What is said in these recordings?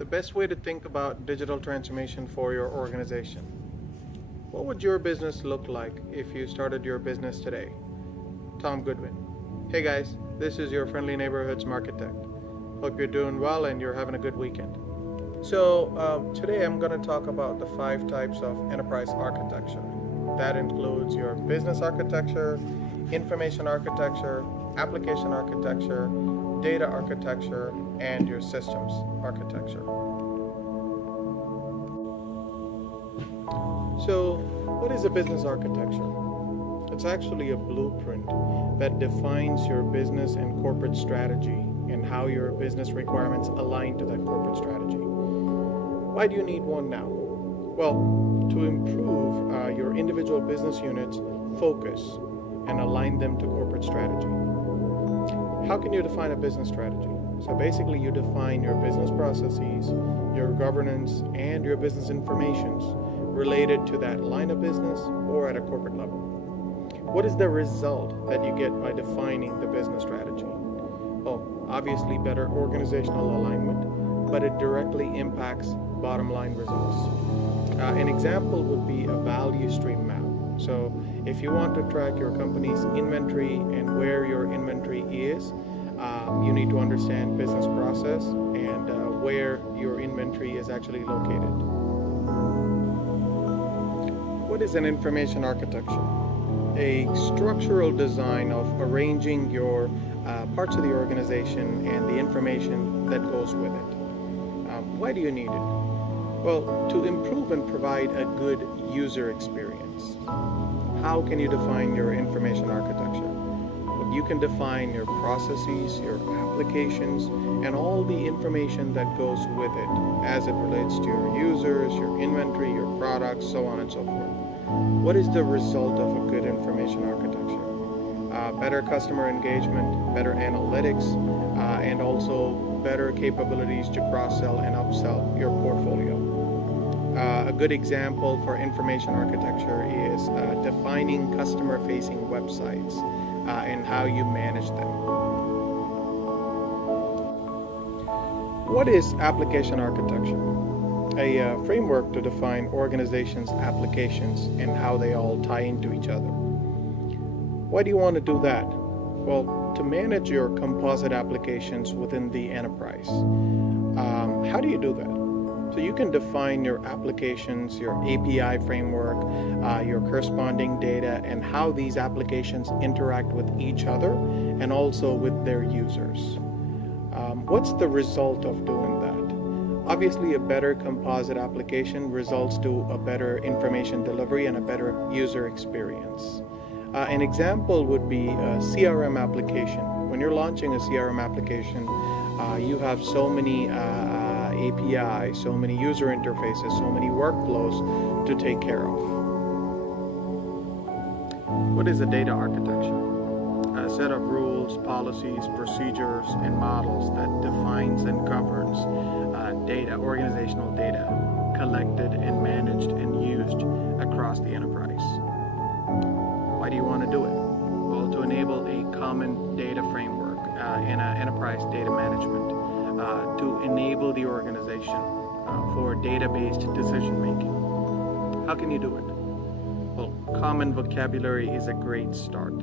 the best way to think about digital transformation for your organization. What would your business look like if you started your business today? Tom Goodwin. Hey guys, this is your friendly neighborhood Smarchitect. Hope you're doing well and you're having a good weekend. So today I'm going to talk about the 5 types of enterprise architecture. That includes your business architecture, information architecture, application architecture, data architecture, and your systems architecture. So, what is a business architecture? It's actually a blueprint that defines your business and corporate strategy and how your business requirements align to that corporate strategy. Why do you need one now? Well, to improve your individual business units' focus and align them to corporate strategy. How can you define a business strategy? So basically you define your business processes, your governance, and your business informations related to that line of business or at a corporate level. What is the result that you get by defining the business strategy? Oh, obviously better organizational alignment, but it directly impacts bottom line results. An example would be a value stream map. So if you want to track your company's inventory and where your inventory is, you need to understand business process and where your inventory is actually located. What is an information architecture? A structural design of arranging your parts of the organization and the information that goes with it. Why do you need it? Well, to improve and provide a good user experience. How can you define your information architecture? Well, you can define your processes, your applications, and all the information that goes with it as it relates to your users, your inventory, your products, so on and so forth. What is the result of a good information architecture? Better customer engagement, better analytics, and also better capabilities to cross-sell and upsell your portfolio. A good example for information architecture is defining customer-facing websites and how you manage them. What is application architecture? A framework to define organizations' applications and how they all tie into each other. Why do you want to do that? Well, to manage your composite applications within the enterprise. How do you do that? So you can define your applications, your API framework, your corresponding data, and how these applications interact with each other and also with their users. What's the result of doing that? Obviously, a better composite application results to a better information delivery and a better user experience. An example would be a CRM application. When you're launching a CRM application, you have so many APIs, so many user interfaces, so many workflows to take care of. What is a data architecture? A set of rules, policies, procedures, and models that defines and governs data, organizational data, collected and managed and used across the enterprise. Why do you want to do it? Well, to enable a common data framework and enterprise data management to enable the organization for data-based decision making. How can you do it? Well, common vocabulary is a great start.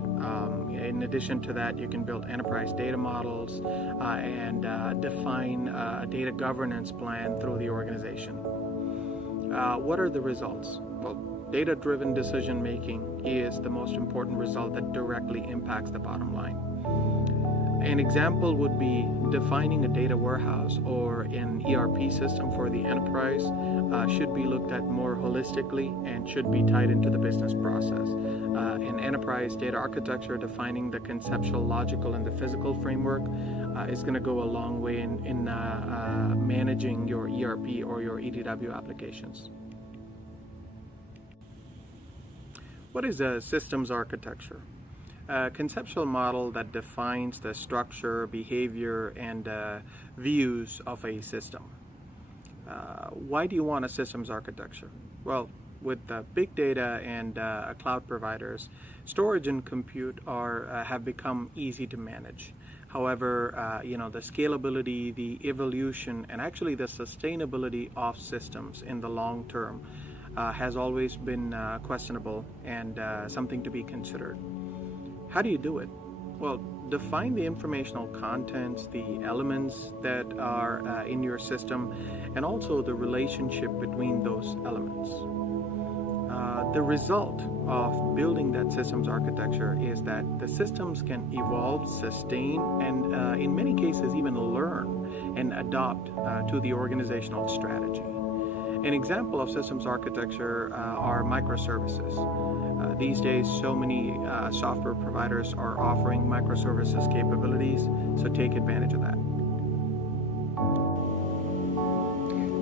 In addition to that, you can build enterprise data models and define a data governance plan through the organization. What are the results? Well, data-driven decision making is the most important result that directly impacts the bottom line. An example would be defining a data warehouse or an ERP system for the enterprise should be looked at more holistically and should be tied into the business process. An enterprise data architecture defining the conceptual, logical, and the physical framework is going to go a long way in managing your ERP or your EDW applications. What is a systems architecture? A conceptual model that defines the structure, behavior, and views of a system. Why do you want a systems architecture? Well, with big data and cloud providers, storage and compute have become easy to manage. However, the scalability, the evolution, and actually the sustainability of systems in the long term has always been questionable and something to be considered. How do you do it? Well, define the informational contents, the elements that are in your system, and also the relationship between those elements. The result of building that systems architecture is that the systems can evolve, sustain, and in many cases even learn and adopt to the organizational strategy. An example of systems architecture are microservices. These days, so many software providers are offering microservices capabilities, so take advantage of that.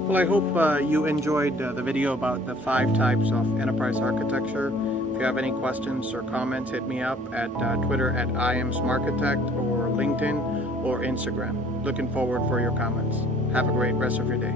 Well, I hope you enjoyed the video about the 5 types of enterprise architecture. If you have any questions or comments, hit me up at Twitter at @IamSmarchitect or LinkedIn or Instagram. Looking forward for your comments. Have a great rest of your day.